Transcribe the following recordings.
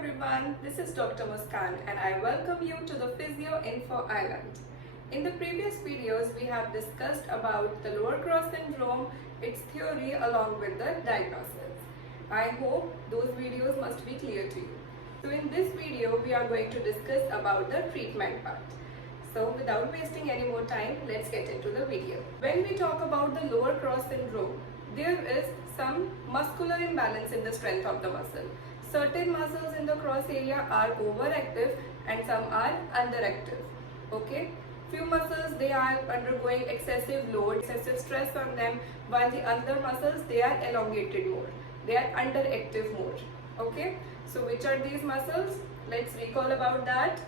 everyone, this is Dr. Muskan and I welcome you to the Physio Info Island. In the previous videos, we have discussed about the lower cross syndrome, its theory along with the diagnosis. I hope those videos must be clear to you. So in this video, we are going to discuss about the treatment part. So without wasting any more time, let's get into the video. When we talk about the lower cross syndrome, there is some muscular imbalance in the strength of the muscle. Certain muscles in the cross area are overactive and some are underactive. Okay? Few muscles, they are undergoing excessive load, excessive stress on them, while the other muscles, they are elongated more. They are underactive more. Okay? So which are these muscles? Let's recall about that.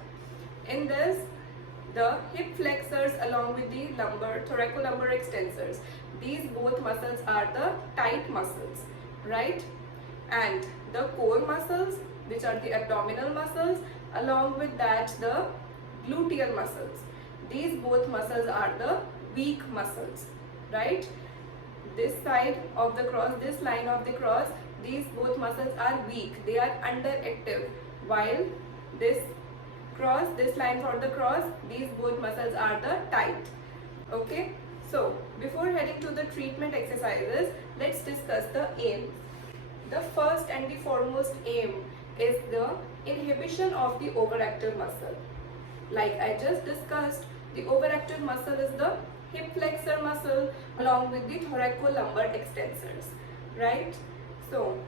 In this, the hip flexors along with the thoracolumbar extensors. These both muscles are the tight muscles, right? And the core muscles, which are the abdominal muscles, along with that the gluteal muscles. These both muscles are the weak muscles, right? This side of the cross, this line of the cross, these both muscles are weak. They are underactive. While this cross, this line for the cross, these both muscles are the tight. Okay? So, before heading to the treatment exercises, let's discuss the aim. The first and the foremost aim is the inhibition of the overactive muscle. Like I just discussed, the overactive muscle is the hip flexor muscle along with the thoracolumbar extensors, right? So,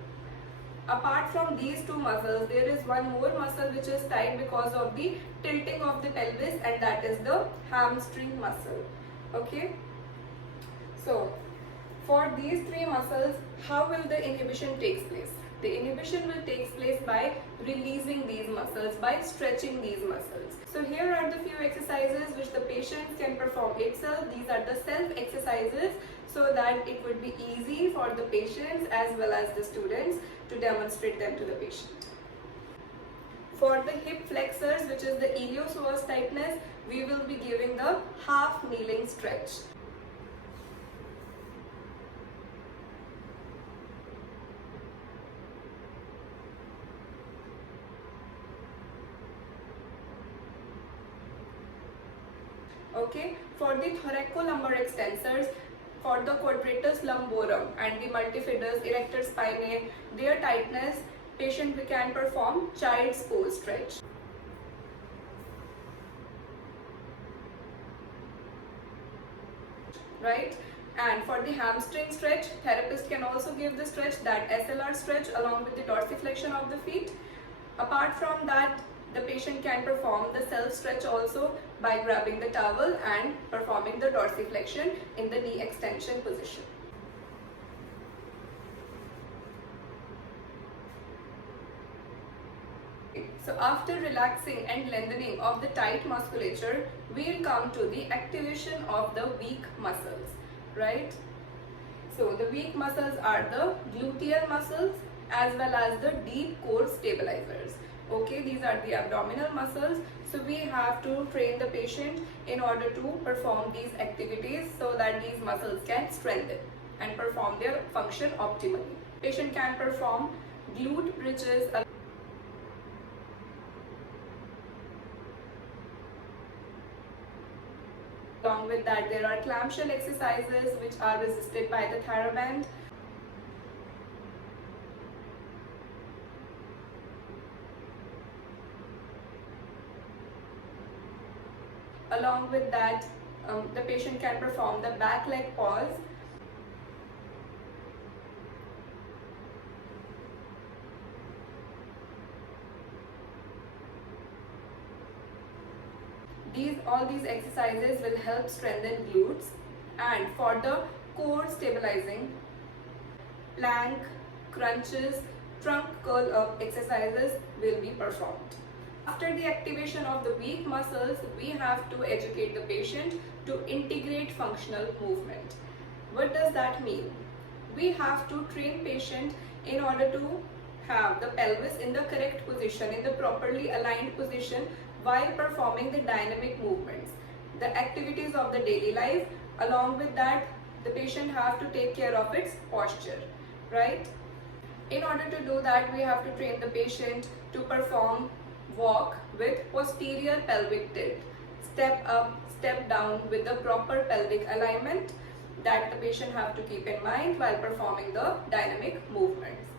apart from these two muscles, there is one more muscle which is tight because of the tilting of the pelvis, and that is the hamstring muscle. Okay? So, for these three muscles, how will the inhibition take place? The inhibition will take place by releasing these muscles, by stretching these muscles. So here are the few exercises which the patient can perform itself. These are the self exercises so that it would be easy for the patients as well as the students to demonstrate them to the patient. For the hip flexors, which is the iliopsoas tightness, we will be giving the half kneeling stretch. Okay, for the thoracolumbar extensors, for the quadratus lumborum and the multifidus erector spinae, their tightness, patient can perform child's pose stretch. Right? And for the hamstring stretch, therapist can also give the stretch, that SLR stretch along with the dorsiflexion of the feet. Apart from that, the patient can perform the self stretch also by grabbing the towel and performing the dorsiflexion in the knee extension position. So after relaxing and lengthening of the tight musculature, we'll come to the activation of the weak muscles, right? So the weak muscles are the gluteal muscles as well as the deep core stabilizers. Okay, these are the abdominal muscles. So we have to train the patient in order to perform these activities so that these muscles can strengthen and perform their function optimally. Patient can perform glute bridges. Along with that, there are clamshell exercises which are resisted by the TheraBand. Along with that, the patient can perform the back leg pause. All these exercises will help strengthen glutes. And for the core stabilizing, plank, crunches, trunk curl up exercises will be performed. After the activation of the weak muscles, we have to educate the patient to integrate functional movement. What does that mean? We have to train patient in order to have the pelvis in the correct position, in the properly aligned position while performing the dynamic movements, the activities of the daily life. Along with that, the patient have to take care of its posture, right? In order to do that, we have to train the patient to perform walk with posterior pelvic tilt, step up, step down with the proper pelvic alignment that the patient have to keep in mind while performing the dynamic movements.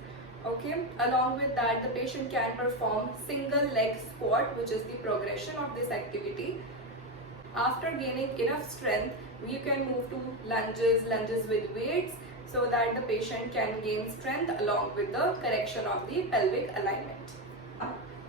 Okay, along with that, the patient can perform single leg squat, which is the progression of this activity. After gaining enough strength, you can move to lunges with weights, so that the patient can gain strength along with the correction of the pelvic alignment.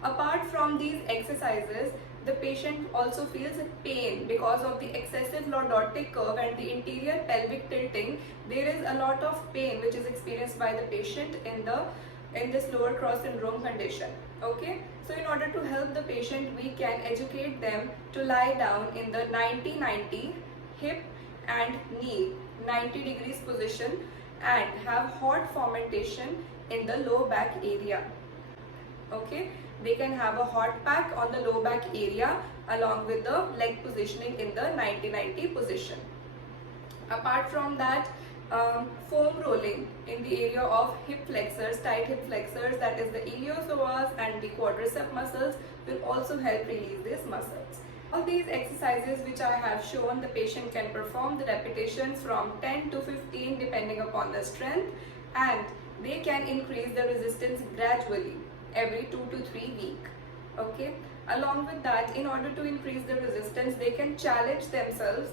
Apart from these exercises, the patient also feels pain because of the excessive lordotic curve and the interior pelvic tilting. There is a lot of pain which is experienced by the patient in this lower cross syndrome condition. Okay, so in order to help the patient, we can educate them to lie down in the 90-90 hip and knee 90 degrees position and have hot fomentation in the low back area. Okay, they can have a hot pack on the low back area along with the leg positioning in the 90-90 position. Apart from that, foam rolling in the area of hip flexors, tight hip flexors, that is the iliopsoas and the quadricep muscles, will also help release these muscles. All these exercises which I have shown, the patient can perform the repetitions from 10 to 15 depending upon the strength, and they can increase the resistance gradually every 2 to 3 weeks. Okay, along with that, in order to increase the resistance, they can challenge themselves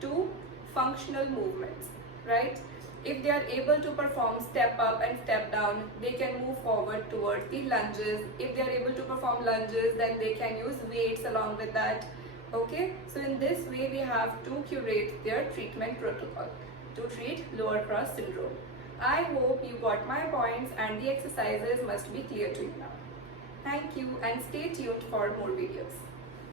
to functional movements, right? If they are able to perform step up and step down, they can move forward towards the lunges. If they are able to perform lunges, then they can use weights along with that. Okay, so in this way we have to curate their treatment protocol to treat lower cross syndrome. I hope you got my points and the exercises must be clear to you now. Thank you and stay tuned for more videos.